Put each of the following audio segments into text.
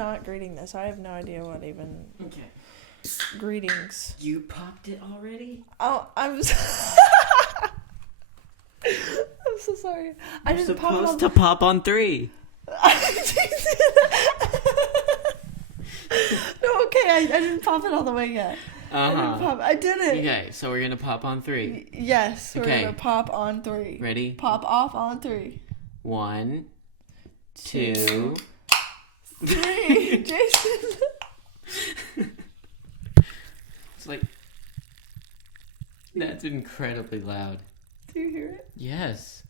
not greeting this. I have no idea what even... Okay. Greetings. You popped it already? Oh, I'm so sorry. I You're didn't pop it on... supposed to pop on 3. No, okay, I didn't pop it all the way yet. I did it. Okay, so we're going to pop on 3. Yes, we're Okay. going to pop on 3. Ready? Pop off on 3. 1, 2, 3. Jason. It's like... That's incredibly loud. Do you hear it? Yes.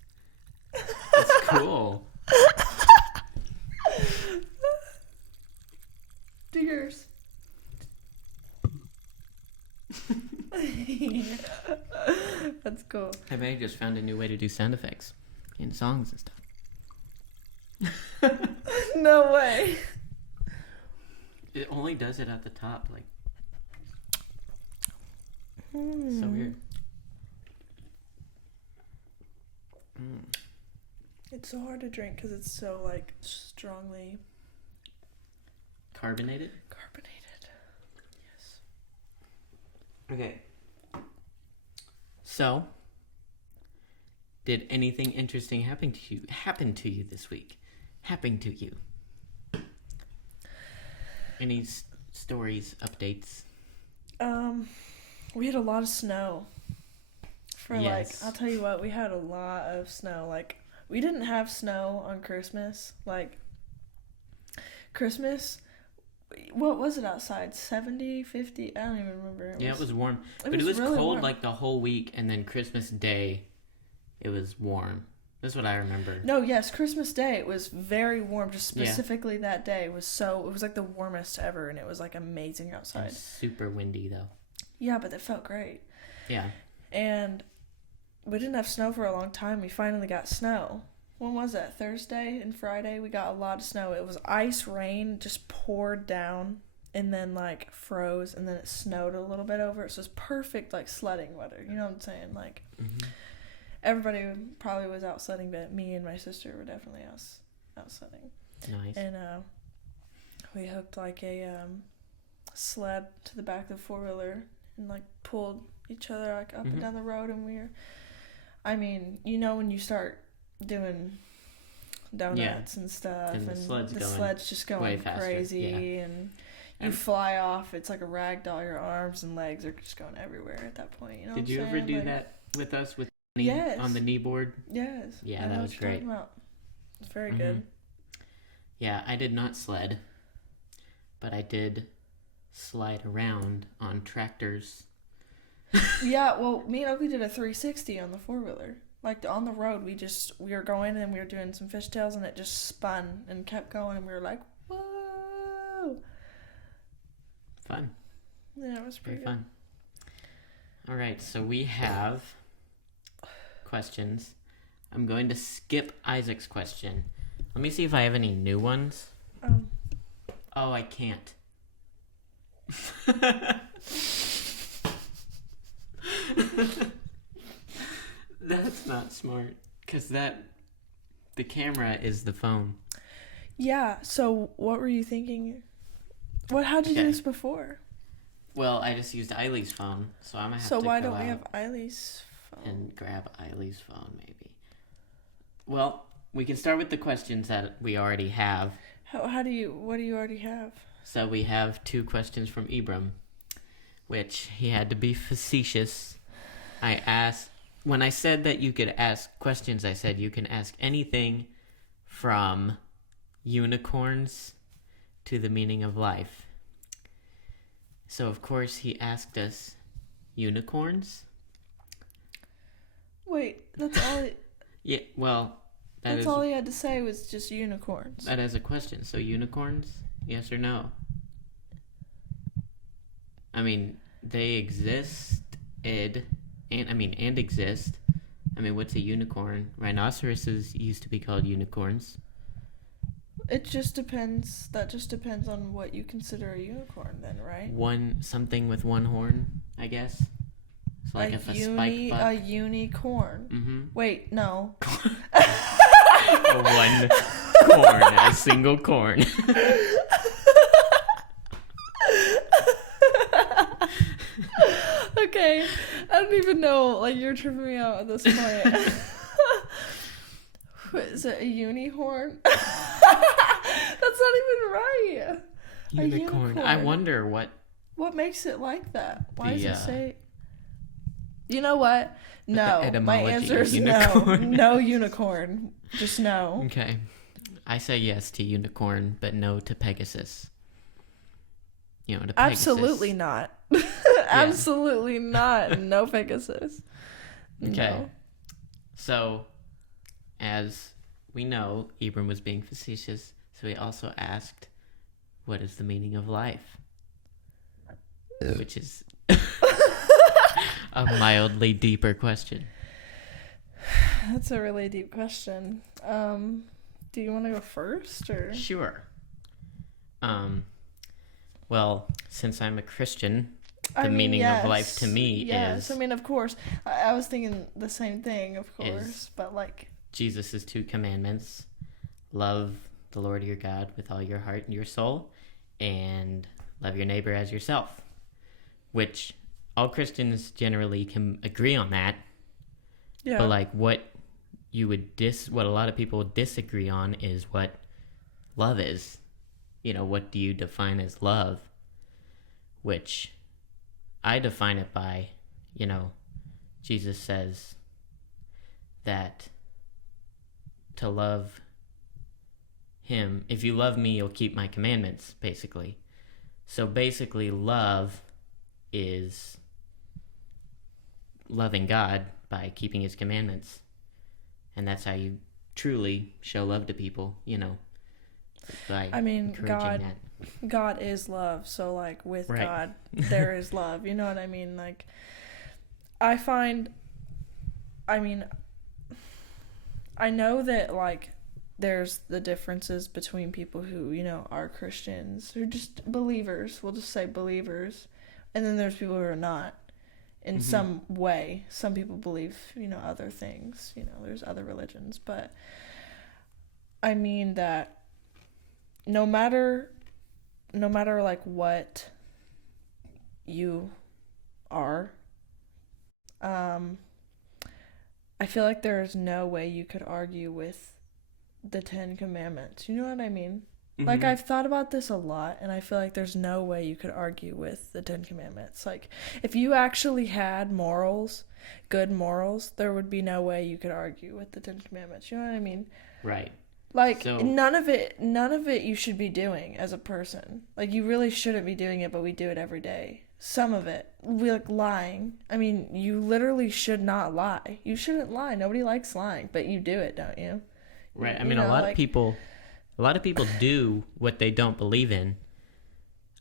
It's cool. Do yours. That's cool. I may have just found a new way to do sound effects in songs and stuff. No way. It only does it at the top, like... So weird. It's so hard to drink because it's so, like, strongly... Carbonated? Carbonated. Yes. Okay. So, did anything interesting happen to you this week? Happen to you? Any stories, updates? We had a lot of snow. Yes. I'll tell you what, we had a lot of snow. Like, we didn't have snow on Christmas. Like, Christmas, what was it outside? 70, 50? I don't even remember. It was warm. But it was really cold warm. Like the whole week, and then Christmas Day, it was warm. That's what I remember. No, yes, Christmas Day, it was very warm. Just specifically that day it was like the warmest ever, and it was like amazing outside. It was super windy though. Yeah, but it felt great. Yeah. And we didn't have snow for a long time. We finally got snow. When was that? Thursday and Friday? We got a lot of snow. It was ice, rain, just poured down, and then, like, froze, and then it snowed a little bit over it. So it was perfect, like, sledding weather. You know what I'm saying? Like, everybody probably was out sledding, but me and my sister were definitely out sledding. Nice. And we hooked, like, a sled to the back of the four-wheeler and, like, pulled each other, like, up and down the road, and I mean, you know when you start doing donuts and stuff, and the sled's just going crazy, and you fly off. It's like a rag doll. Your arms and legs are just going everywhere at that point. You know? Did you ever do that with us on the knee board? Yes. Yeah, that was great. It's very good. Yeah, I did not sled, but I did slide around on tractors. Yeah, well, me and Oakley did a 360 on the four-wheeler. Like, on the road, we were going and we were doing some fishtails, and it just spun and kept going, and we were like, whoa! Fun. Yeah, it was pretty fun. All right, so we have questions. I'm going to skip Isaac's question. Let me see if I have any new ones. Oh, I can't. That's not smart, because the camera is the phone. Yeah, so what were you thinking? How'd you do this before? Well, I just used Eileen's phone, so I'm going to have to So why don't we have Eileen's phone? And grab Eileen's phone, maybe. Well, we can start with the questions that we already have. What do you already have? So we have 2 questions from Ibram, which he had to be facetious. When I said that you could ask questions, I said you can ask anything from unicorns to the meaning of life. So, of course, he asked us unicorns. Wait, that's all... Yeah, well... That's all he had to say was just unicorns. That is a question. So, unicorns, yes or no? I mean, they existed... And exist. I mean, what's a unicorn? Rhinoceroses used to be called unicorns. It just depends. That just depends on what you consider a unicorn, then, right? Something with one horn, I guess. It's like a spike buck. A unicorn. Mm-hmm. Wait, no. A single corn. I don't even know. Like, you're tripping me out at this point. What, is it a unicorn? That's not even right. Unicorn. I wonder what makes it like that. Why does The, it say? You know what? No. the My etymology answer of is no. unicorn. No unicorn. Just no. Okay. I say yes to unicorn, but no to Pegasus. To Pegasus. Absolutely not. Absolutely not. No Pegasus. Okay. No. So, as we know, Ibram was being facetious, so he also asked, what is the meaning of life? Which is a mildly deeper question. That's a really deep question. Do you want to go first, or? Sure. Well, since I'm a Christian, the meaning of life to me is... I mean, of course. I was thinking the same thing, of course, but like... Jesus' 2 commandments. Love the Lord your God with all your heart and your soul, and love your neighbor as yourself. Which all Christians generally can agree on that. Yeah. But like what a lot of people disagree on is what love is. What do you define as love? Which I define it by, Jesus says that to love him, if you love me, you'll keep my commandments, basically. So basically, love is loving God by keeping his commandments. And that's how you truly show love to people, by encouraging that. God is love, so like with right. God there is love, you know what I mean? Like I know that like there's the differences between people who, are Christians, who are just believers, we'll just say believers, and then there's people who are not in some way. Some people believe, other things, there's other religions, but I mean that no matter like what you are, I feel like there's no way you could argue with the 10 Commandments. You know what I mean? Mm-hmm. Like, I've thought about this a lot, and I feel like there's no way you could argue with the 10 Commandments. Like, if you actually had morals, good morals, there would be no way you could argue with the 10 Commandments. You know what I mean? Right. Like, so, none of it you should be doing as a person. Like, you really shouldn't be doing it, but we do it every day. Some of it. We like lying. I mean, you literally should not lie. You shouldn't lie. Nobody likes lying, but you do it, don't you? Right. I mean, a lot of people do what they don't believe in.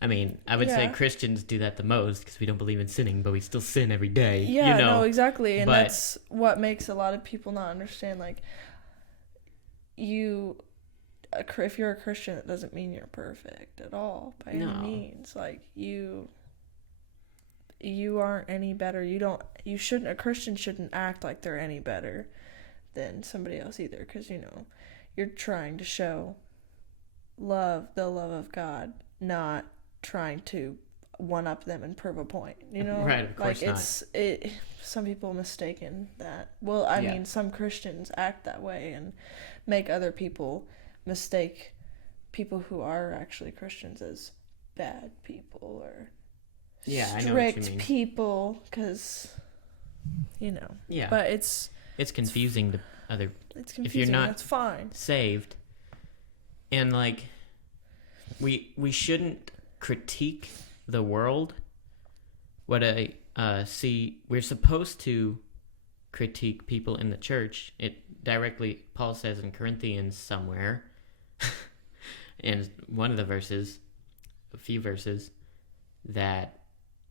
I mean, I would say Christians do that the most because we don't believe in sinning, but we still sin every day. Yeah, no, exactly. And that's what makes a lot of people not understand. Like, if you're a Christian, it doesn't mean you're perfect at all by any means. Like, you aren't any better. A Christian shouldn't act like they're any better than somebody else either, because, you're trying to show the love of God, not trying to one-up them and prove a point, Right, of course not. Some people mistaken that. Well, I mean, some Christians act that way and make other people mistake people who are actually Christians as bad people or strict people, because, Yeah. But it's confusing to other... It's confusing. If you're not that's fine. saved, and, like, we shouldn't critique the world. What I see, we're supposed to critique people in the church. It directly, Paul says in Corinthians somewhere, in one of the verses, a few verses, that,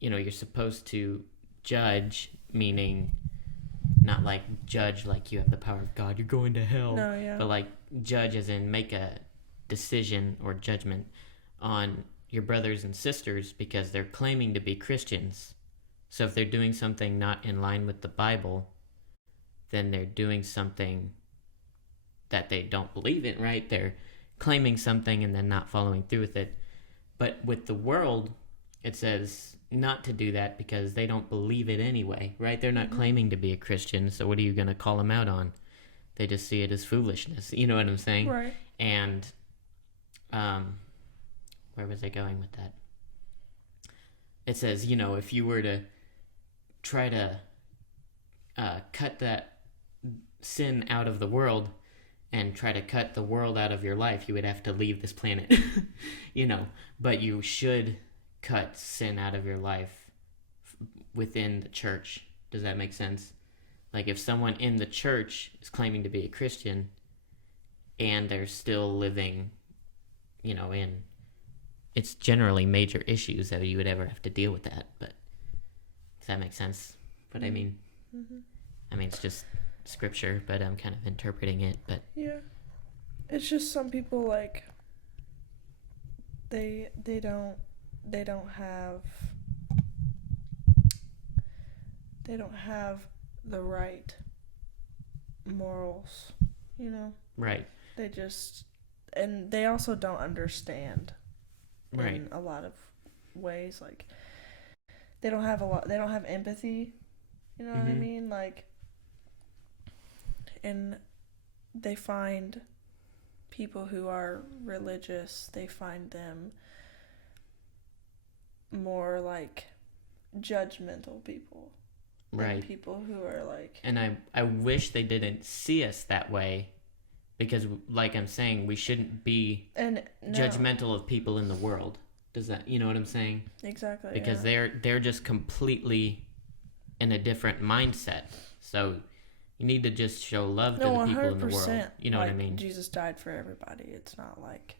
you're supposed to judge, meaning not like judge like you have the power of God, you're going to hell. No, yeah. But like judge as in make a decision or judgment on your brothers and sisters because they're claiming to be Christians. So if they're doing something not in line with the Bible, then they're doing something that they don't believe in, right? They're claiming something and then not following through with it. But with the world, it says not to do that because they don't believe it anyway, right? They're not claiming to be a Christian, so what are you going to call them out on? They just see it as foolishness. You know what I'm saying? Right. And where was I going with that? It says, if you were to try to cut that sin out of the world and try to cut the world out of your life, you would have to leave this planet. But you should cut sin out of your life within the church. Does that make sense? Like if someone in the church is claiming to be a Christian and they're still living, in, it's generally major issues that you would ever have to deal with that. But does that make sense? What I mean? Mm-hmm. I mean, it's just scripture, but I'm kind of interpreting it. But yeah, it's just some people like they don't have the right morals, Right. And they also don't understand Right. in a lot of ways. Like they don't have empathy, you know what I mean? Like, and they find people who are religious, they find them more like judgmental people. Right. People who are like... And I wish they didn't see us that way, because like I'm saying, we shouldn't be judgmental of people in the world. Does that, you know what I'm saying? Exactly. Because they're just completely in a different mindset. So you need to just show love to the people in the world. You know what I mean? Jesus died for everybody. It's not like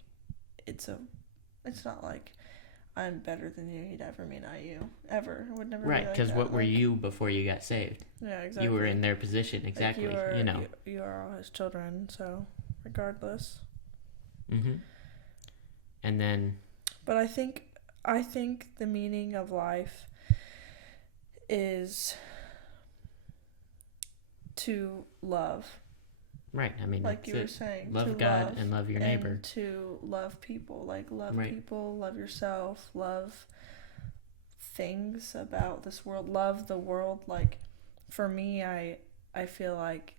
I'm better than you. He'd ever mean I you. Ever. It would never be like because that. what were you before you got saved? Yeah, exactly. You were in their position, exactly. Like you are all his children, so regardless. And then... But I think the meaning of life is to love. Right, I mean, like you were saying, love God and love your neighbor. And to love people, like love people, love yourself, love things about this world, love the world. Like for me, I feel like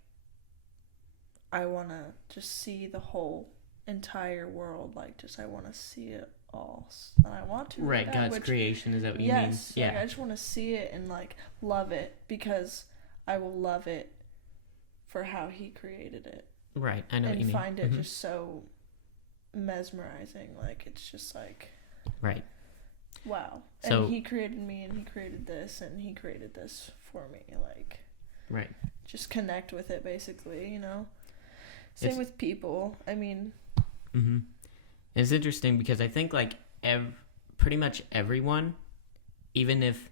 I want to just see the whole entire world, like just I want to see it all, and I want to. Right, God's creation, is that what you mean? Yes, yeah. Like, I just want to see it and like love it because I will love it for how he created it. Right, I know what you mean. And find it just so mesmerizing. Like, it's just like... Right. Wow. So, and he created me, and he created this, and he created this for me. Like... Right. Just connect with it, basically, Same with people. I mean... It's interesting because I think, like, pretty much everyone, even if...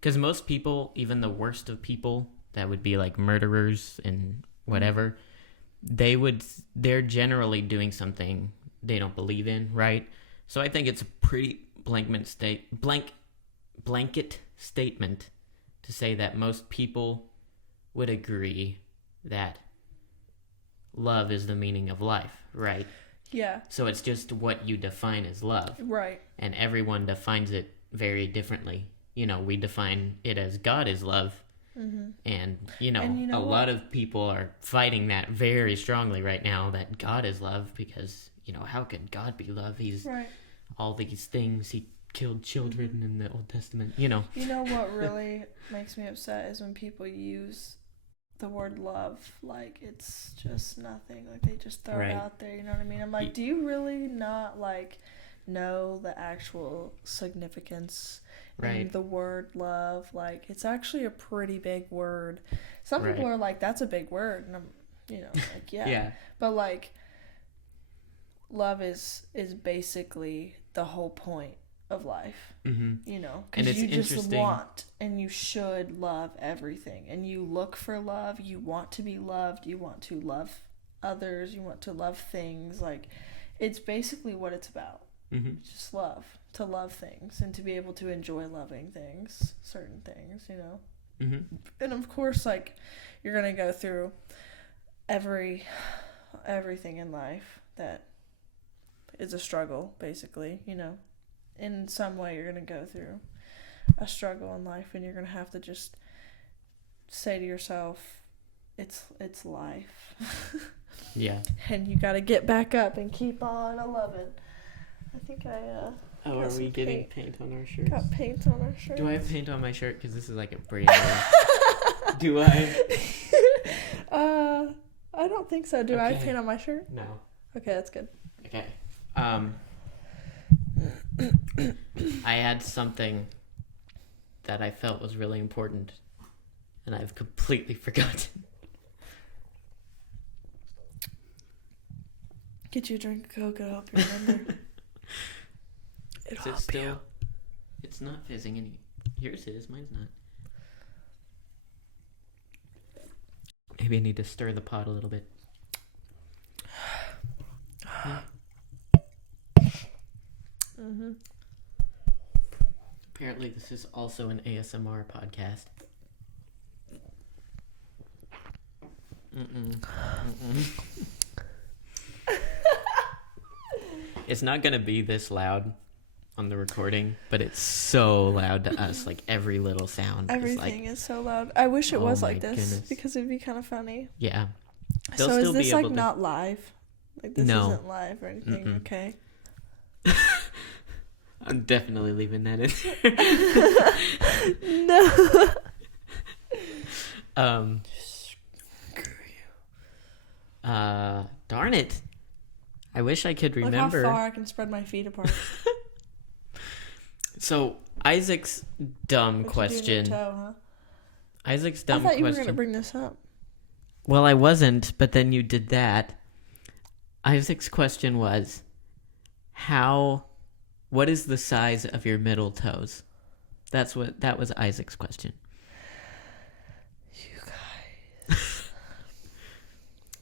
Because most people, even the worst of people... that would be like murderers and whatever, they're generally doing something they don't believe in, right? So I think it's a pretty blanket statement to say that most people would agree that love is the meaning of life, right? Yeah. So it's just what you define as love. Right. And everyone defines it very differently. We define it as God is love. And, a lot of people are fighting that very strongly right now, that God is love, because, how could God be love? He's all these things. He killed children in the Old Testament, You know what really makes me upset is when people use the word love like it's just nothing. Like, they just throw it out there, you know what I mean? I'm like, do you really not, like, know the actual significance in the word love? Like, it's actually a pretty big word. Some people are like, that's a big word, and I'm like, yeah. But like, love is basically the whole point of life. Because you just want and you should love everything, and you look for love, you want to be loved, you want to love others, you want to love things. Like, it's basically what it's about. Just love, to love things and to be able to enjoy loving things, certain things, And of course, like, you're gonna go through everything in life that is a struggle, basically, in some way you're going to go through a struggle in life, and you're going to have to just say to yourself, it's life. Yeah. And you got to get back up and keep on loving. I think Oh, are we getting paint on our shirts? Got paint on our shirts. Do I have paint on my shirt? Because this is like a brand new. Do I? I don't think so. Do I have paint on my shirt? No. Okay, that's good. Okay. I had something that I felt was really important, and I've completely forgotten. Get you a drink of Coke, it'll help you remember. It'll help you. It's not fizzing any. Yours is, mine's not. Maybe I need to stir the pot a little bit. Yeah. Mm-hmm. Apparently this is also an ASMR podcast. It's not going to be this loud on the recording, but it's so loud to us. Like every little sound. Everything is so loud. I wish it was like this because it'd be kind of funny. Yeah. So is this like not live? Like this isn't live or anything? Mm-mm. Okay. I'm definitely leaving that in. No. Screw you. Darn it. I wish I could remember. Look how far I can spread my feet apart. So, Isaac's dumb question. Toe, huh? Isaac's dumb question. I thought you were going to bring this up. Well, I wasn't, but then you did that. Isaac's question was, what is the size of your middle toes? That was Isaac's question. You guys.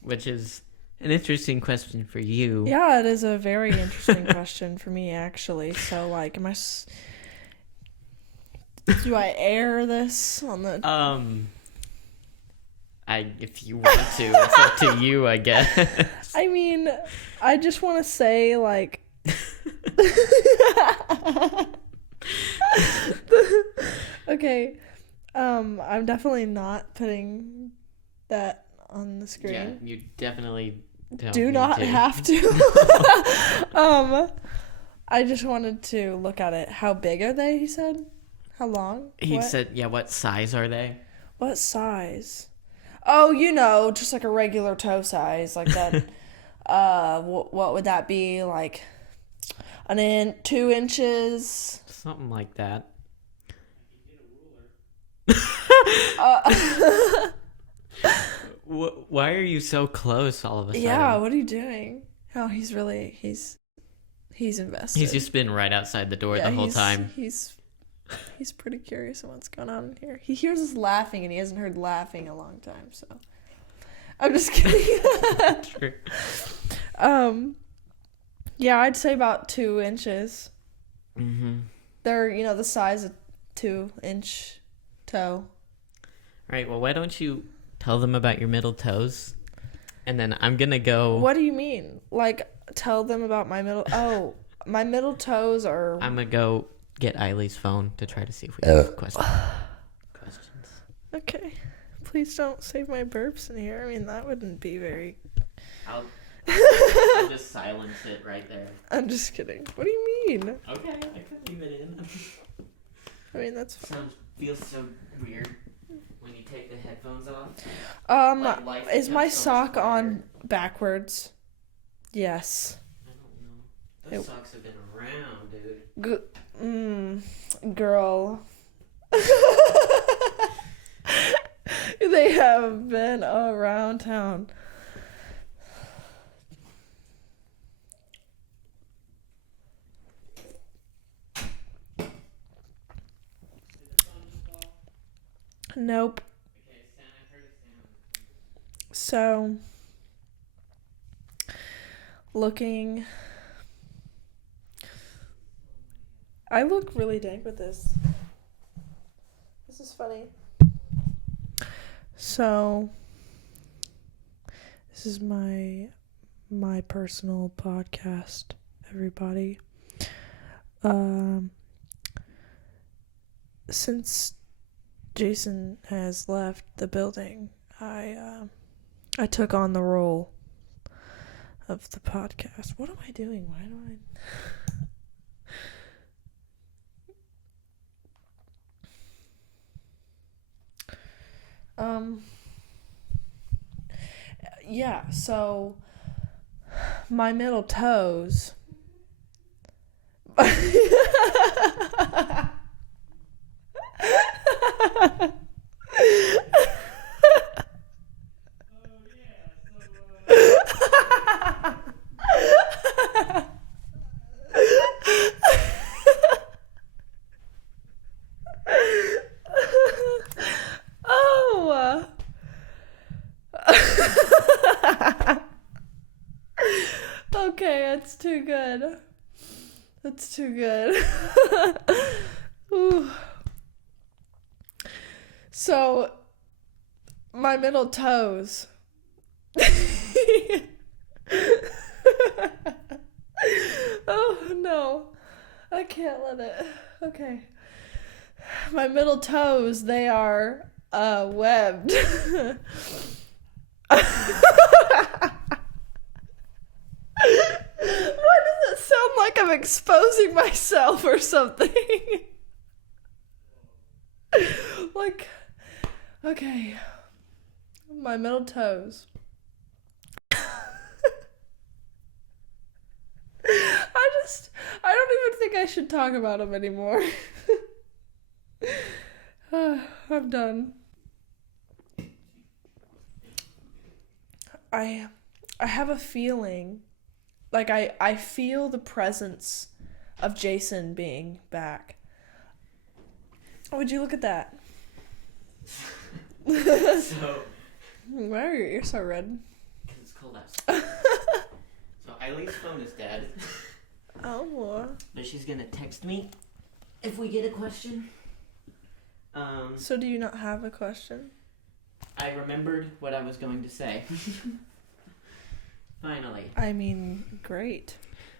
Which is an interesting question for you. Yeah, it is a very interesting question for me, actually. So, like, do I air this on the... If you want to, it's up to you, I guess. I mean, I just want to say, like... Okay, I'm definitely not putting that on the screen. Yeah, you definitely do not have to. I just wanted to look at it. How big are they, he said? How long? He said, yeah, what size are they? What size? Oh, just like a regular toe size, like that. What would that be? Like 2 inches? Something like that. Why are you so close all of a sudden? Yeah, what are you doing? Oh, he's invested. He's just been right outside the door the whole time. He's pretty curious on what's going on in here. He hears us laughing, and he hasn't heard laughing in a long time, so... I'm just kidding. True. Yeah, I'd say about 2 inches. Mm-hmm. They're, the size of 2-inch toe. Right, well, why don't you tell them about your middle toes? And then I'm going to go... What do you mean? Like, tell them about my middle... Oh, my middle toes are... I'm going to go get Eileen's phone to try to see if we have questions. Okay. Please don't save my burps in here. I mean, that wouldn't be very... I'll just silence it right there. I'm just kidding. What do you mean? Okay, I could leave it in. I mean, that's fine. Feels so weird when you take the headphones off. Is my sock on backwards? Yes. I don't know. Those socks have been around, dude. Girl. They have been around town. Nope. So, looking... I look really dank with this. This is funny. So, this is my personal podcast, everybody. since Jason has left the building, I took on the role of the podcast. What am I doing? Why do yeah, so my middle toes. Oh. Okay, that's too good. That's too good. Ooh. So, my middle toes. Oh, no. I can't let it. Okay. My middle toes, they are, webbed. Why does it sound like I'm exposing myself or something? Like, okay. My middle toes. I don't even think I should talk about them anymore. I'm done. I have a feeling, like I feel the presence of Jason being back. Would you look at that? So, why are your ears so red? Because it's cold outside. So Eileen's phone is dead. Oh. But she's gonna text me if we get a question. So do you not have a question? I remembered what I was going to say. Finally. I mean, great.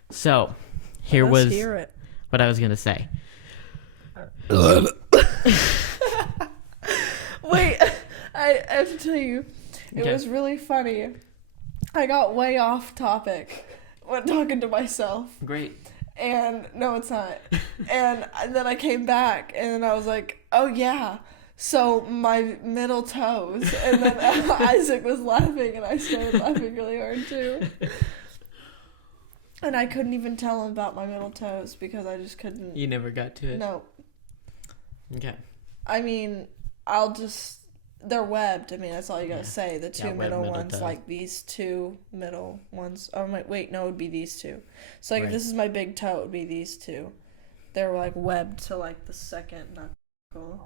So, here Let's was hear it. what I was going to say. Wait, I have to tell you, it was really funny. I got way off topic when talking to myself. Great. And no, it's not. And then I came back and I was like, oh yeah. So my middle toes. And then Isaac was laughing and I started laughing really hard too. And I couldn't even tell him about my middle toes because I just couldn't. You never got to it? No. Okay. I mean, they're webbed. I mean, that's all you gotta say. The two middle ones, toes. Like these two middle ones. Oh, wait, no, it would be these two. So, like, if this is my big toe, it would be these two. They were, like, webbed to, like, the second knuckle.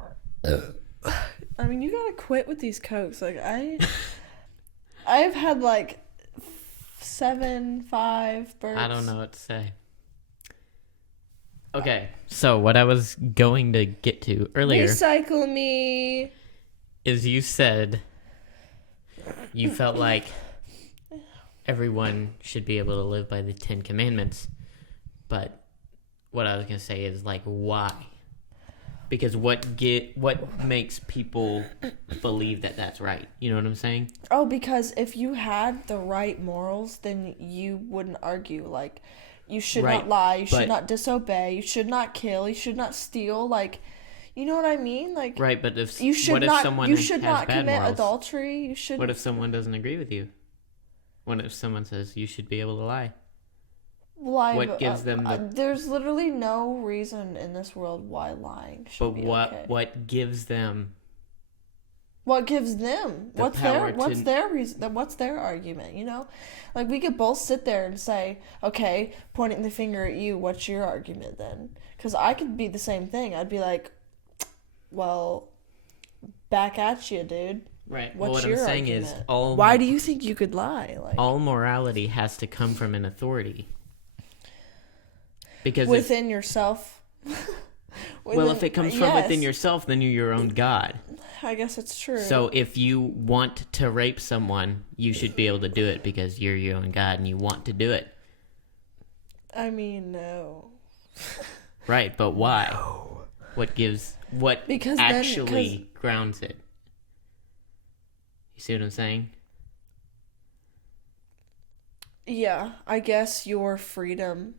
I mean, you gotta quit with these Cokes. Like, I've had, like, 5 burps. I don't know what to say. Okay, so what I was going to get to earlier... Recycle me! ...is you said you felt like everyone should be able to live by the 10 Commandments. But what I was going to say is, like, why? Because what makes people believe that that's right? You know what I'm saying? Oh, because if you had the right morals, then you wouldn't argue. Like, you should not lie, you should not disobey, you should not kill, you should not steal. Like, you know what I mean? Like, right, but if you should what if not, someone you should has not bad commit morals? Adultery. You should. What if someone doesn't agree with you? What if someone says you should be able to lie? What gives them the... there's literally no reason in this world why lying should be okay. What gives them... What gives them? What's their reason? What's their argument? You know, like we could both sit there and say, "Okay, pointing the finger at you. What's your argument then?" Because I could be the same thing. I'd be like, "Well, back at you, dude." Right. What's your argument? Is why do you think you could lie? Like, all morality has to come from an authority. Because within yourself. If it comes from within yourself, then you're your own God. I guess it's true. So if you want to rape someone, you should be able to do it because you're your own God and you want to do it. I mean, no. Right, but why? No. What actually grounds it? You see what I'm saying? Yeah, I guess your freedom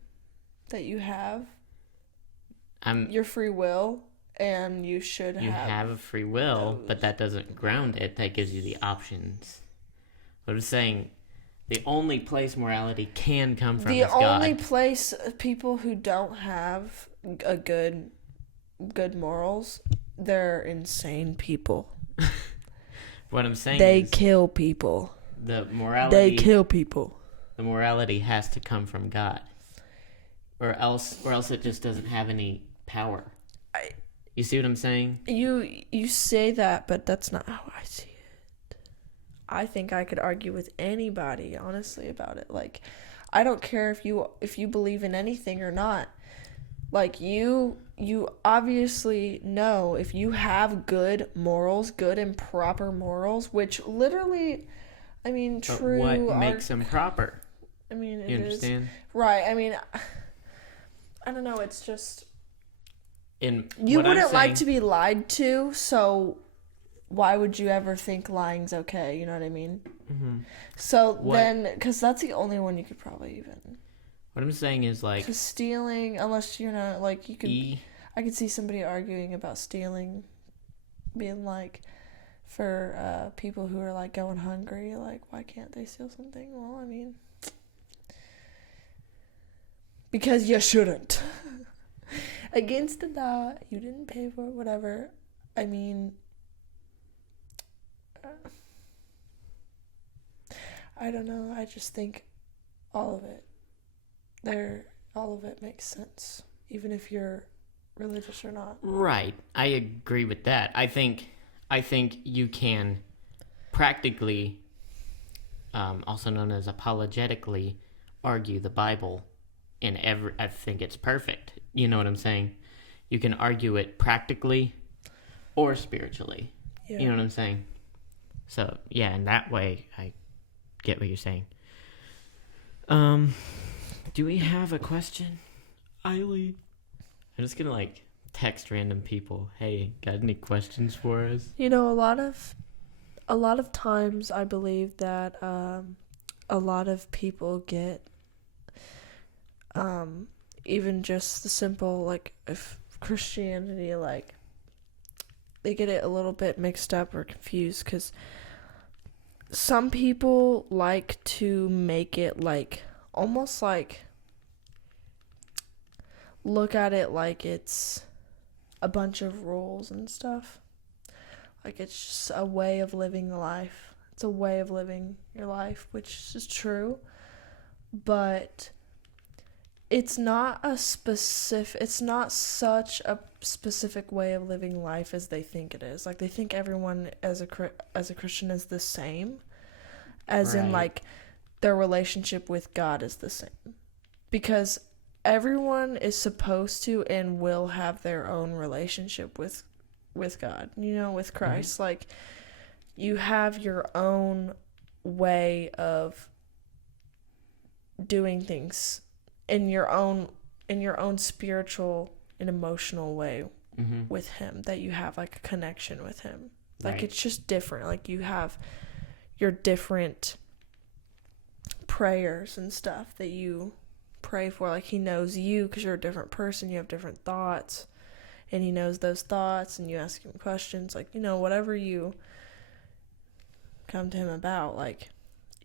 that you have, your free will, and you have a free will, but that doesn't ground it. That gives you the options. What I'm saying, the only place morality can come from is God. The only place people who don't have a good morals, they're insane people. What I'm saying they is kill people. The morality. They kill people. The morality has to come from God, or else it just doesn't have any power. You see what I'm saying? You say that, but that's not how I see it. I think I could argue with anybody, honestly, about it. Like, I don't care if you believe in anything or not. Like, you obviously know if you have good morals, good and proper morals, which literally, I mean, but true. What makes them proper? I mean, you understand? Right. I mean, I don't know. It's just you wouldn't like to be lied to, so why would you ever think lying's okay? You know what I mean? Mm-hmm. So then, because that's the only one you could probably even. What I'm saying is, like, because stealing, unless you're not, like, you could. I could see somebody arguing about stealing, being like, for people who are like going hungry, like, why can't they steal something? Well, I mean, because you shouldn't. Against the law, you didn't pay for it, whatever. I mean, I don't know. I just think all of it makes sense, even if you're religious or not. Right. I agree with that. I think you can practically, also known as apologetically, argue the Bible I think it's perfect. You know what I'm saying? You can argue it practically or spiritually. Yeah. You know what I'm saying? So, yeah, in that way, I get what you're saying. Do we have a question? Eiley? I'm just gonna, text random people. Hey, got any questions for us? You know, a lot of times I believe that a lot of people get even just the simple, if Christianity, they get it a little bit mixed up or confused, because some people like to make it almost look at it like it's a bunch of rules and stuff. Like, it's just a way of living life. It's a way of living your life, which is true, but it's not such a specific way of living life as they think it is. They think everyone as a Christian is the same, as right. In their relationship with God is the same, because everyone is supposed to and will have their own relationship with God, with Christ. Mm-hmm. You have your own way of doing things in your own spiritual and emotional way, mm-hmm. with him, that you have a connection with him. Right. It's just different. You have your different prayers and stuff that you pray for. He knows you because you're a different person, you have different thoughts, and he knows those thoughts, and you ask him questions, whatever you come to him about,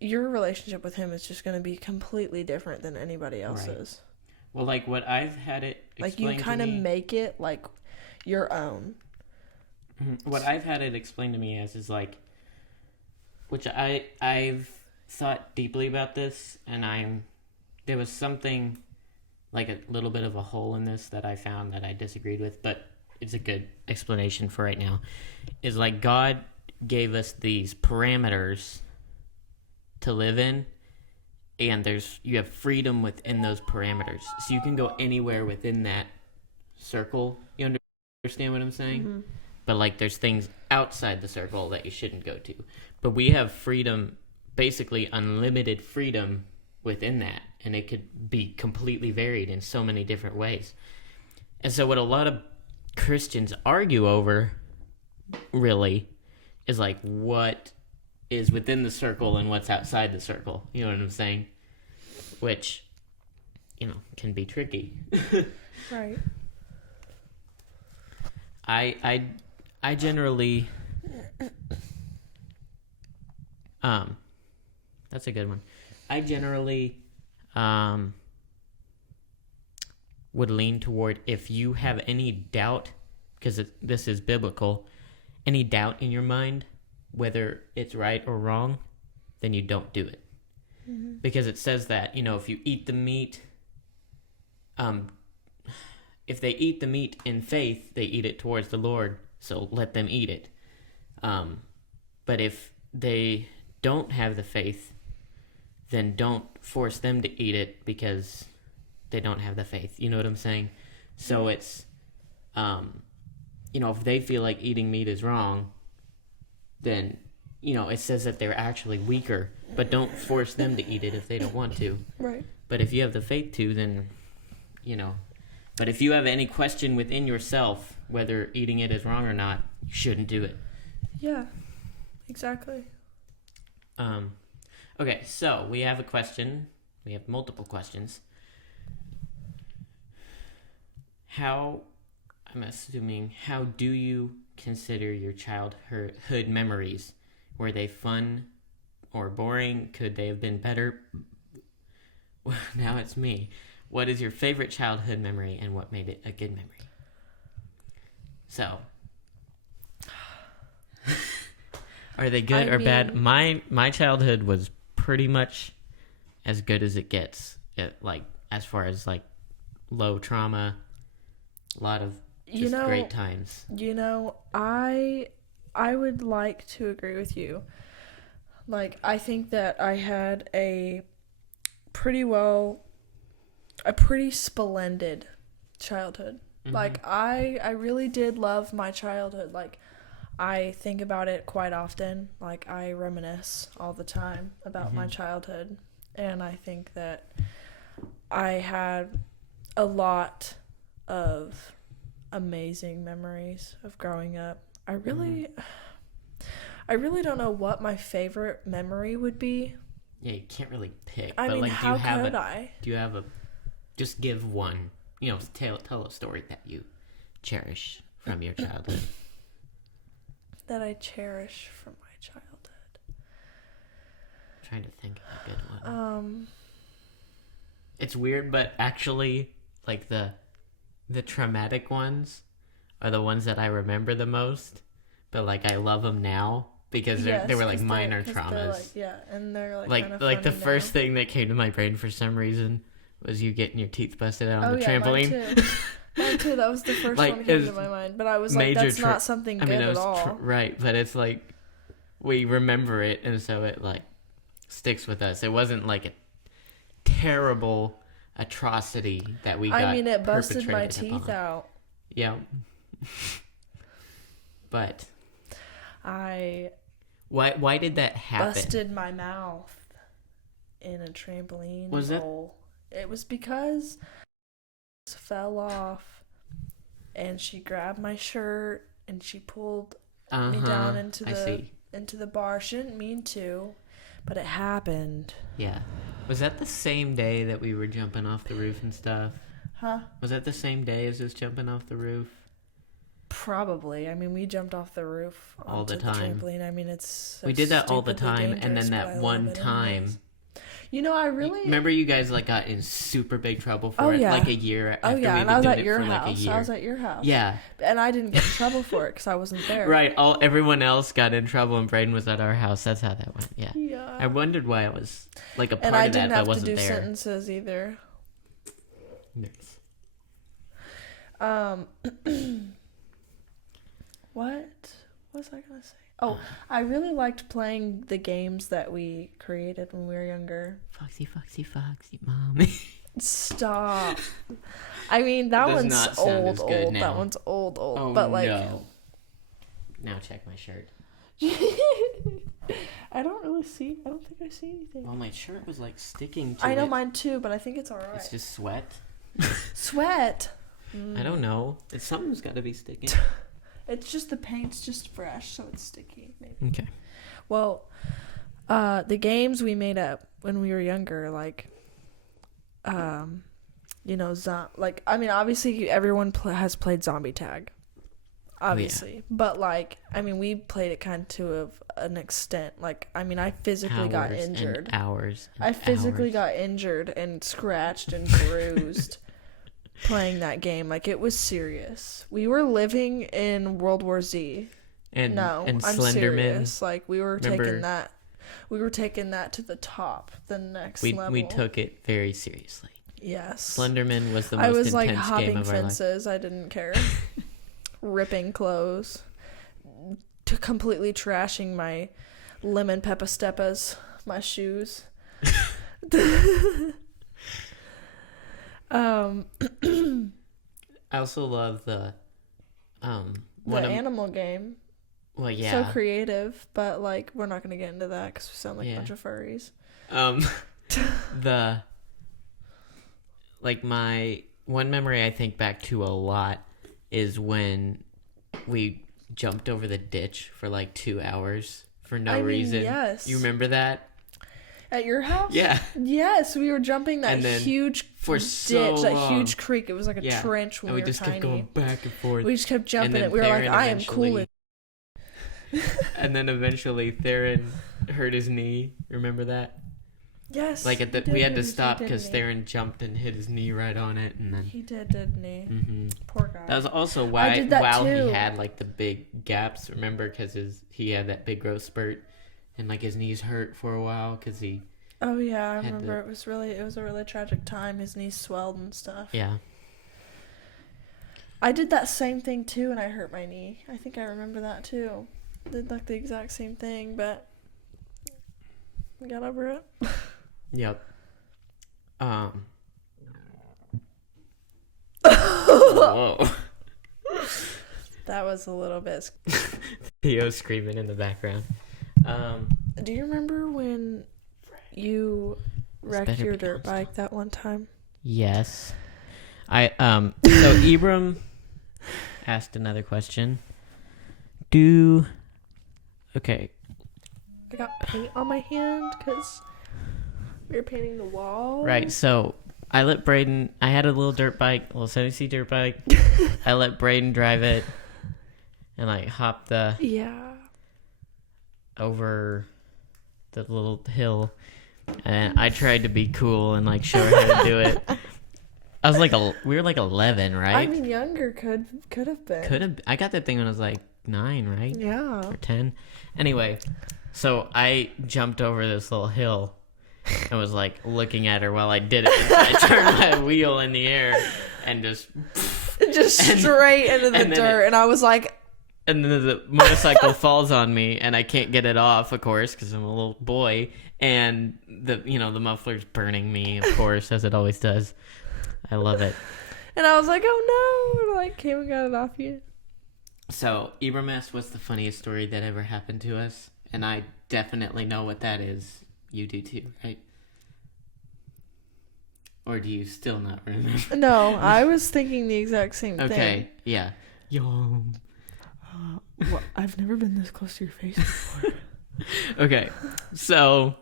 your relationship with him is just going to be completely different than anybody else's. Right. Well, what I've had it explained you kind of make it your own. Mm-hmm. What I've had it explained to me as is which I've thought deeply about this, and there was something a little bit of a hole in this that I found that I disagreed with, but it's a good explanation for right now. Is God gave us these parameters to live in, and you have freedom within those parameters, so you can go anywhere within that circle. You understand what I'm saying? Mm-hmm. But there's things outside the circle that you shouldn't go to. But we have freedom, basically unlimited freedom within that, and it could be completely varied in so many different ways. And so what a lot of Christians argue over, really, is like what is within the circle and what's outside the circle. You know what I'm saying? Which, can be tricky. Right. I generally that's a good one. I generally would lean toward, if you have any doubt, because this is biblical, any doubt in your mind whether it's right or wrong, then you don't do it. Mm-hmm. Because it says that, if you eat the meat, if they eat the meat in faith, they eat it towards the Lord, so let them eat it. But if they don't have the faith, then don't force them to eat it because they don't have the faith. You know what I'm saying? So it's, if they feel like eating meat is wrong, then, it says that they're actually weaker, but don't force them to eat it if they don't want to. Right. But if you have the faith to, then, but if you have any question within yourself whether eating it is wrong or not, you shouldn't do it. Yeah, exactly. Okay, so we have a question. We have multiple questions. How do you consider your childhood memories? Were they fun or boring? Could they have been better? Now it's me. What is your favorite childhood memory and what made it a good memory? So, are they good or bad? My childhood was pretty much as good as it gets. As far as low trauma, a lot of great times. I would like to agree with you. I think that I had a pretty splendid childhood. Mm-hmm. I really did love my childhood. I think about it quite often. I reminisce all the time about mm-hmm. my childhood. And I think that I had a lot of amazing memories of growing up. I really don't know what my favorite memory would be. Yeah, you can't really pick. How could I? Do you have just give one, tell a story that you cherish from your childhood. That I cherish from my childhood. I'm trying to think of a good one. It's weird, but actually, the traumatic ones are the ones that I remember the most. But I love them now because they were minor traumas. And they're the first thing that came to my brain for some reason was you getting your teeth busted out on the trampoline. Mine too. That was the first one that came to my mind. But I was that's not something good at all. Right, but it's we remember it, and so it sticks with us. It wasn't a terrible atrocity that we got. It busted my teeth out. Yeah. But why did that happen? Busted my mouth in a trampoline hole. It was because fell off and she grabbed my shirt and she pulled me down into the bar. She didn't mean to, but it happened. Yeah. Was that the same day that we were jumping off the roof and stuff? Huh? Was that the same day as us jumping off the roof? Probably. We jumped off the roof all the time. The trampoline. We did that all the time, and then that one time. I really remember you guys got in super big trouble for it, a year after we and I was did at it your for house. a year. I was at your house. Yeah, and I didn't get in trouble for it because I wasn't there. Right. Everyone else got in trouble, and Braiden was at our house. That's how that went. Yeah. Yeah. I wondered why it was a part of that, but wasn't there. And I didn't have to do sentences either. Nice. What was I gonna say? Oh, I really liked playing the games that we created when we were younger. Foxy, foxy, foxy, mommy. Stop. That one's old. Now. That one's old. Oh, but no. Now check my shirt. I don't think I see anything. Well, my shirt was sticking to I know mine too, but I think it's alright. It's just sweat. Sweat? I don't know. Something's got to be sticking. It's just the paint's just fresh, so it's sticky. Maybe. Okay. Well, the games we made up when we were younger, like, you know, I mean, obviously everyone has played zombie tag. Obviously. Yeah. But, like, I mean, we played it kind of to an extent. Like, I mean, I physically got injured. I physically got injured and scratched and bruised playing that game. Like, it was serious. We were living in World War Z. And I'm Slenderman. Serious. Like, we were taking that to the top, the next level. We took it very seriously. Yes. Slenderman was the most intense game of our life. I was, like, hopping fences. I didn't care. Ripping clothes, to completely trashing my lemon peppa steppas, my shoes. I also love the animal game. Well, yeah. So creative, but like we're not gonna get into that because we sound like a bunch of furries. My one memory I think back to a lot is when we jumped over the ditch for like 2 hours for no reason. Yes. You remember that? At your house? Yeah. Yes, we were jumping that huge ditch, that huge creek. It was like a trench when we were tiny. And we just kept going back and forth. We just kept jumping it. We were like, I am cool. And then eventually Theron hurt his knee. Remember that? Yes. Like we had to stop because Theron jumped and hit his knee right on it, and then he didn't he? Mm-hmm. Poor guy. That was also while he had like the big gaps. Remember, because he had that big growth spurt, and like his knees hurt for a while because he. Oh yeah, I remember. It was a really tragic time. His knees swelled and stuff. Yeah. I did that same thing too, and I hurt my knee. I think I remember that too. Did like the exact same thing, but I got over it. Yep. Whoa. That was a little bit. Theo screaming in the background. Do you remember when you wrecked your dirt bike that one time? Yes. So Ibram asked another question. Okay. I got paint on my hand because we were painting the wall. Right, so I let Braiden... I had a little dirt bike, a little 70C dirt bike. I let Braiden drive it and, like, hop the... Yeah. Over the little hill. And I tried to be cool and, like, show her how to do it. I was like... we were, like, 11, right? I mean, younger could have been. I got that thing when I was, like, 9, right? Yeah. Or 10. Anyway, so I jumped over this little hill and was like looking at her while I did it. I turned my wheel in the air and just straight into the dirt. And I was like, and then the motorcycle falls on me and I can't get it off, of course, because I'm a little boy. And the muffler's burning me, of course, as it always does. I love it. And I was like, oh no, and I came and got it off you. So, Ibram asked, what's the funniest story that ever happened to us? And I definitely know what that is. You do too, right? Or do you still not remember? No, I was thinking the exact same thing. Okay, yeah. Yo. Well, I've never been this close to your face before. Okay, so...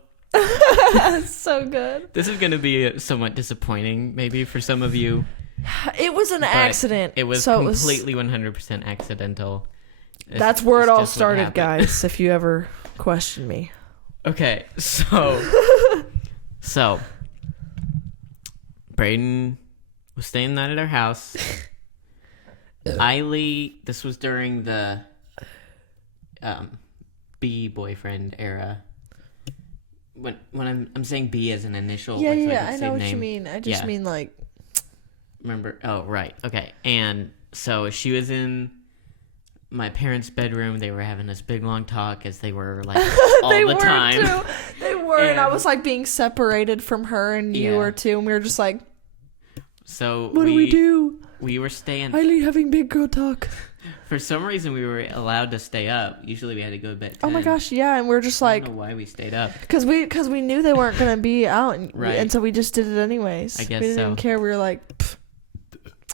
So good. This is going to be somewhat disappointing, maybe, for some of you. It was an accident. It was completely 100% accidental. That's where it all started, guys, if you ever question me. Okay, so Braiden was staying the night at our house. This was during the B boyfriend era. When I'm saying B as an initial. Yeah, I know what you mean. I just mean like. Remember? Oh, right. Okay. And so she was in my parents' bedroom. They were having this big long talk as they were like all the time. They were, and I was like being separated from her, and you were too, and we were just like. So what do we do? We were staying. Highly having big girl talk. For some reason, we were allowed to stay up. Usually, we had to go to bed at 10. Oh my gosh, yeah, and we were just like. I don't know why we stayed up. Because we knew they weren't gonna be out, and so we just did it anyways. I guess we didn't even care. We were like,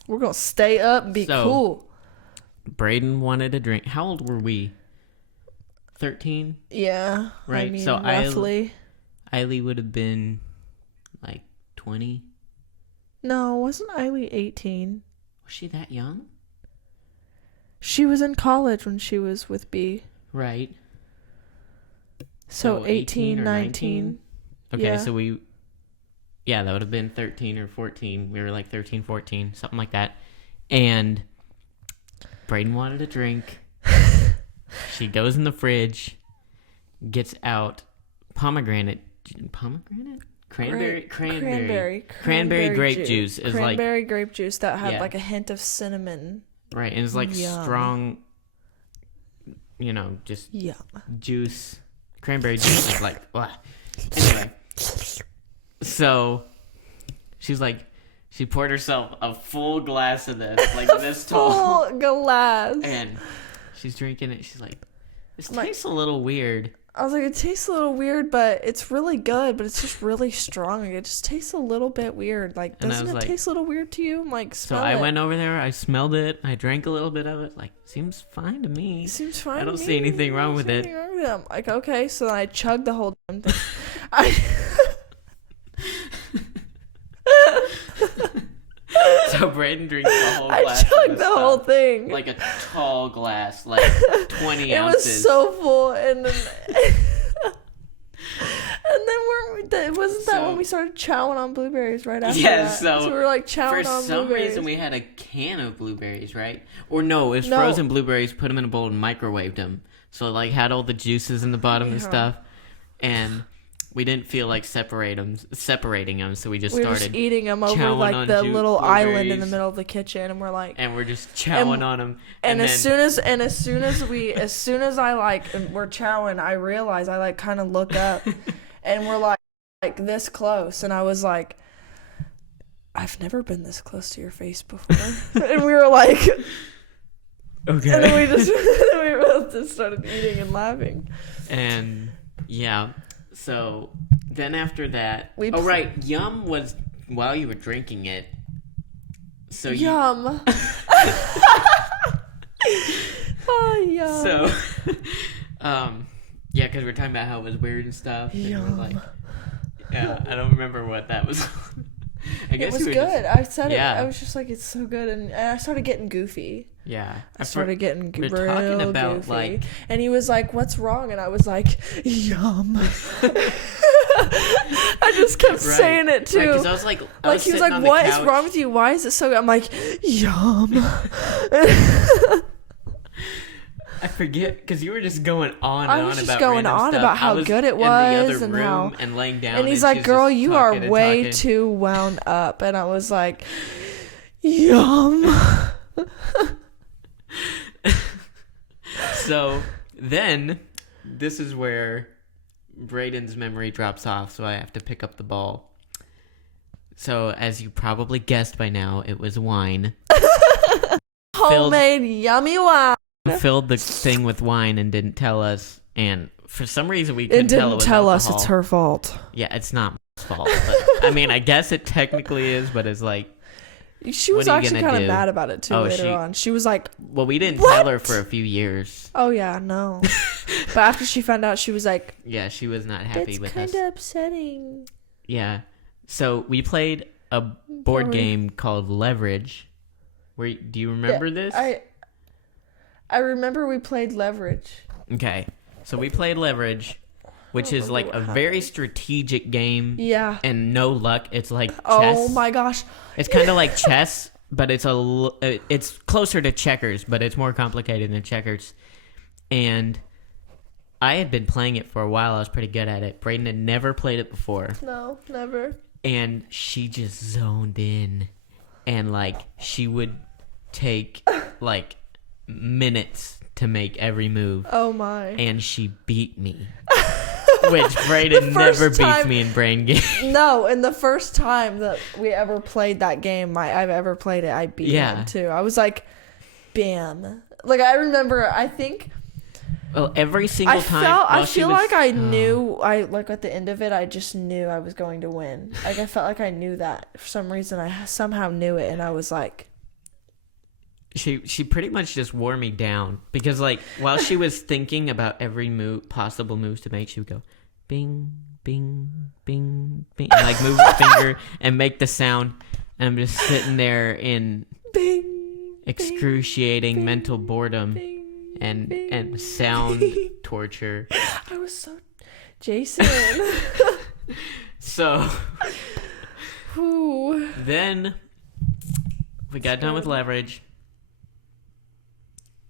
We're going to stay up and be cool. Braiden wanted a drink. How old were we? 13? Yeah. Right. I mean, so roughly. Eiley would have been like 20. No, wasn't Eiley 18? Was she that young? She was in college when she was with B. Right. So 18, 19. Okay, yeah. So that would have been 13 or 14. We were like 13, 14, something like that. And Braiden wanted a drink. She goes in the fridge, gets out cranberry grape juice is cranberry grape juice that had like a hint of cinnamon. Right, and it's like strong, just juice. Cranberry juice is like, blah. Anyway, so she's like, she poured herself a full glass of this, like this tall. Full glass. And she's drinking it. She's like, this tastes a little weird. I was like, it tastes a little weird, but it's really good, but it's just really strong. It just tastes a little bit weird. Like, doesn't it taste a little weird to you? I'm like, smell it. So I went over there, I smelled it, I drank a little bit of it. Like, seems fine to me. Seems fine I don't see anything wrong with it. I'm like, okay, so then I chugged the whole damn thing. So Braiden drinks the whole glass. I chugged the whole thing. Like a tall glass, like 20 it ounces. It was so full, and then... wasn't that when we started chowing on blueberries right after that? So we were like chowing on blueberries. For some reason, we had a can of blueberries, right? Or no, it was frozen blueberries, put them in a bowl and microwaved them. So it like had all the juices in the bottom and stuff. And we didn't feel like separating them, so we just started eating them over like the little island in the middle of the kitchen, and we're just chowing on them. And as soon as I like we're chowing, I realize I like kind of look up, and we're like this close, and I was like, I've never been this close to your face before, and we were like, okay, and then we both just started eating and laughing, and yeah. So then after that, Yum was while you were drinking it. So Yum. Oh, Yum. So, because we're talking about how it was weird and stuff. Yum. And we're like, I don't remember what that was. I guess it was good. I said it. I was just like, it's so good, and I started getting goofy. Yeah, I started getting real talking about goofy. Like, and he was like, "What's wrong?" And I was like, "Yum." I just kept saying it too. Because I was like, he was like, "What is wrong with you? Why is it so good?" I'm like, "Yum." I forget because you were just going on and on about. I was just going on stuff. about how good it was and how and laying down. And he's like, "Girl, you are way too wound up." And I was like, "Yum." So then this is where Braiden's memory drops off, so I have to pick up the ball. So as you probably guessed by now, it was wine. Homemade yummy wine. Filled the thing with wine and didn't tell us, and for some reason we couldn't tell it was tell alcohol. us. It's her fault. Yeah, it's not my fault. But, I mean, I guess it technically is, but it's like, she was actually kind of mad about it too later on. She was like, well, we didn't tell her for a few years. Oh yeah, no. But after she found out, she was like, yeah, she was not happy with us. That's kind of upsetting. Yeah. So we played a board game called Leverage. Do you remember this? I remember we played Leverage. Okay. So we played Leverage, which is like a very strategic game. Yeah. And no luck. It's like chess. Oh my gosh. It's kind of like chess, but it's closer to checkers, but it's more complicated than checkers. And I had been playing it for a while. I was pretty good at it. Braiden had never played it before. No, never. And she just zoned in. And like she would take like minutes to make every move. Oh my. And she beat me. Which Braiden never beats me in brain games. No, and the first time that we ever played that game, I've ever played it, I beat him too. I was like, bam. Like I remember, I think. Well, every single time. I feel like I knew. Like at the end of it, I just knew I was going to win. Like I felt like I knew that for some reason. I somehow knew it, and I was like, she pretty much just wore me down because like while she was thinking about every possible moves to make, she would go bing bing bing bing and like move her finger and make the sound, and I'm just sitting there in Bing, excruciating bing, mental boredom bing, and bing, and sound torture. I was so Jason. So Ooh. then we got done with leverage,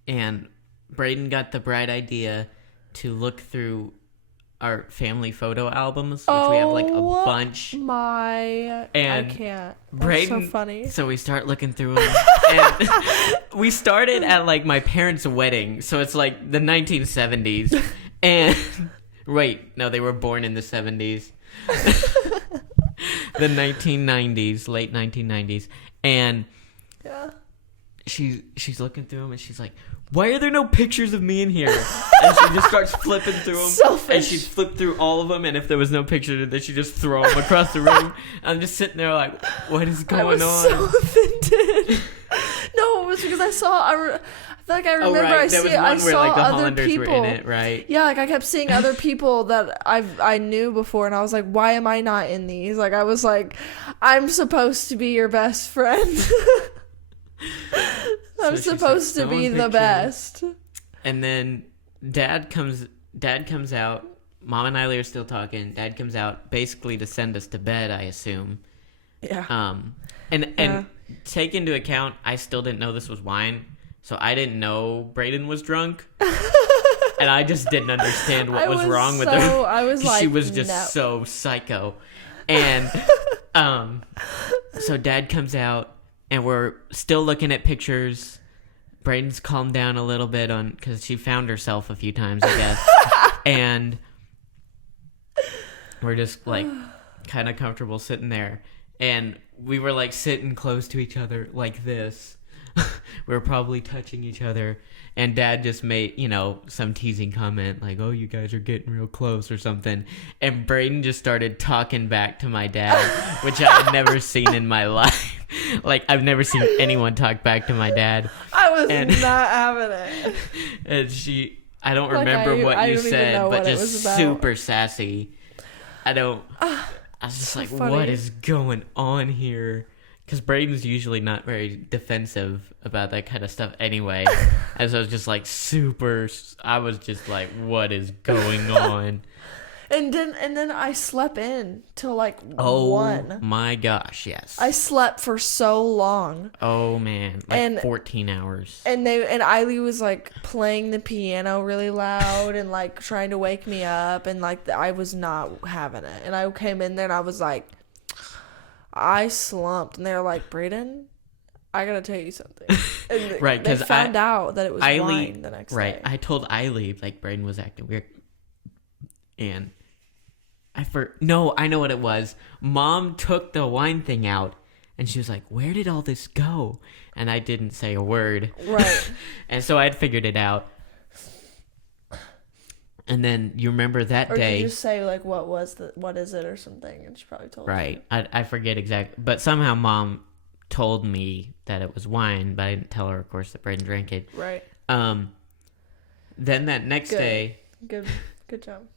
and Braiden got the bright idea to look through our family photo albums, which we have like a bunch. And I can't. That's Braiden, so funny. So we start looking through them, and we started at like my parents' wedding, so it's like the 1970s. And wait, no, they were born in the 70s. The 1990s, late 1990s, and Yeah. she's looking through them, and she's like, "Why are there no pictures of me in here?" And she just starts flipping through them. Selfish. And she flipped through all of them, and if there was no picture, then she just throw them across the room. I'm just sitting there like, what is going I was on? so offended. No, it was because I feel like I remember right. There was one I where saw like the other Hollanders people. were in it, right? Yeah, like I kept seeing other people that I knew before, and I was like, why am I not in these? Like I was like, I'm supposed to be your best friend. I'm So supposed to be the best. And then Dad comes out. Mom and Eiley are still talking. Dad comes out basically to send us to bed, I assume. Yeah. And take into account, I still didn't know this was wine, so I didn't know Braiden was drunk. And I just didn't understand what was wrong with her. I was like, she was just so psycho. And so Dad comes out, and we're still looking at pictures. Braiden's calmed down a little bit because she found herself a few times, I guess. And we're just like kind of comfortable sitting there. And we were like sitting close to each other like this. We were probably touching each other. And Dad just made, some teasing comment like, "Oh, you guys are getting real close" or something. And Braiden just started talking back to my dad, which I had never seen in my life. Like, I've never seen anyone talk back to my dad. I was not having it. And I don't remember what you said, but just super sassy. I was just like, funny. What is going on here? Because Braiden's usually not very defensive about that kind of stuff anyway. And so I was just like I was just like, what is going on? And then I slept in till like 1. Oh my gosh, yes. I slept for so long. Oh man, 14 hours. And Eiley was like playing the piano really loud and like trying to wake me up, and like I was not having it. And I came in there and I was like, I slumped, and they were like, "Braiden, I gotta tell you something." And right, because they found out that it was wine the next day. Right, I told Eiley like Braiden was acting weird, and I know what it was. Mom took the wine thing out, and she was like, "Where did all this go?" And I didn't say a word. Right. And so I had figured it out. And then you remember that or day. Or did you just say like, what is it or something? And she probably told right. you. I forget exactly. But somehow Mom told me that it was wine, but I didn't tell her, of course, that Braiden drank it. Right. Then that next day. Good job.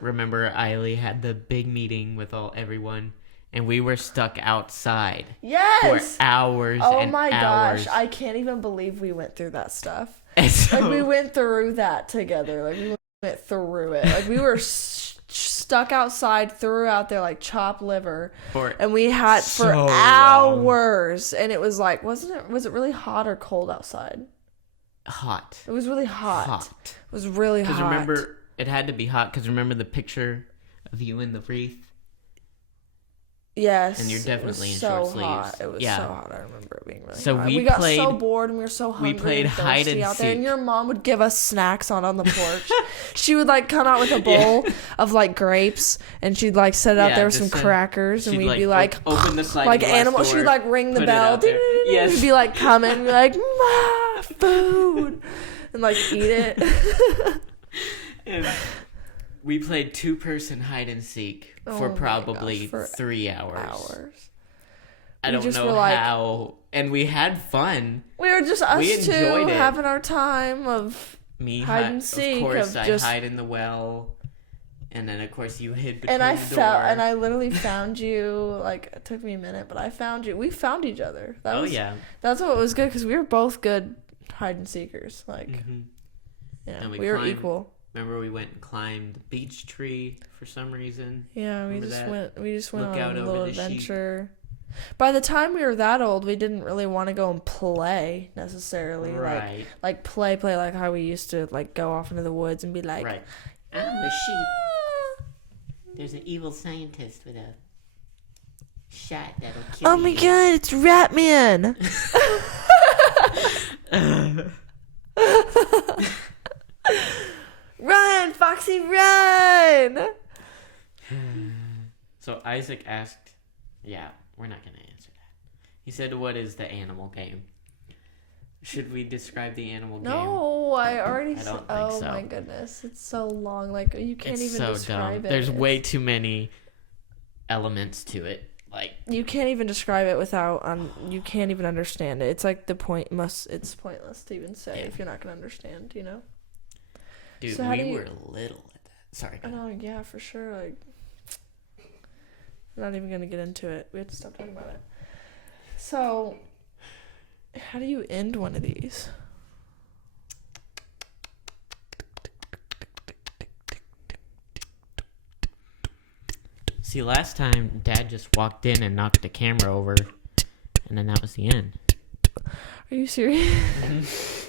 Remember Eiley had the big meeting with everyone, and we were stuck outside. Yes. For hours oh and my hours. gosh, I can't even believe we went through that stuff. And so, like we went through that together. Like we went through it. Like we were stuck outside, threw out there like chopped liver, and we had for hours. Long. And it was like, was it really hot or cold outside? Hot. It was really hot. It was really hot. Because remember, it had to be hot. Because remember the picture of you in the wreath. Yes. And you're definitely in so short sleeves. Hot. It was so hot. I remember it being really hot. We got so bored and we were so hungry. We played and hide and out seek. there, and your mom would give us snacks on the porch. She would like come out with a bowl of like grapes, and she'd like set it out there with some crackers, and we'd be like, open the sliding like glass animals. door, she'd like ring the bell. Yes. We'd be like coming, be like, "Ma, food," and like eat it. And we played 2-person hide and seek for probably 3 hours. I don't know how and we had fun. We were just us We two enjoyed it. having our time of hide and seek. Of course, of I just... hide in the well, and then of course you hid between and I the door. and I literally found you. Like, it took me a minute, but I found you. We found each other. That's what was good, because we were both good hide and seekers. Like, yeah, and we were equal. Remember, we went and climbed the beech tree for some reason. Yeah, we just went Look on out a over little the sheep. adventure. By the time we were that old, we didn't really want to go and play necessarily. Right. Like play like how we used to, like, go off into the woods and be like, right. I'm the sheep. There's an evil scientist with a shot that'll kill you. Oh my god, it's Ratman! Run, Foxy, run! So Isaac asked, yeah, we're not going to answer that. He said, what is the animal game? Should we describe the animal game? No, I already I don't think oh so. my goodness, it's so long. Like, you can't even describe it. There's way too many elements to it. Like, you can't even describe it without you can't even understand it. It's like it's pointless to even say if you're not gonna understand, you know. Dude, so we were little at that. Sorry. I know, yeah, for sure. Like, I'm not even gonna get into it. We have to stop talking about it. So, how do you end one of these? See, last time Dad just walked in and knocked the camera over, and then that was the end. Are you serious?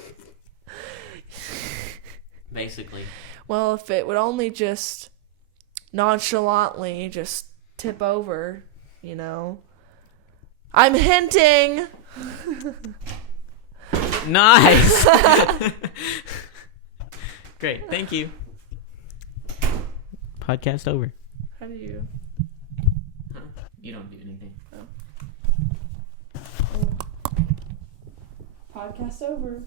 Basically. Well, if it would only just nonchalantly just tip over, you know. I'm hinting! Nice! Great, thank you. Podcast over. How do you... Huh? You don't do anything. Oh. Podcast over.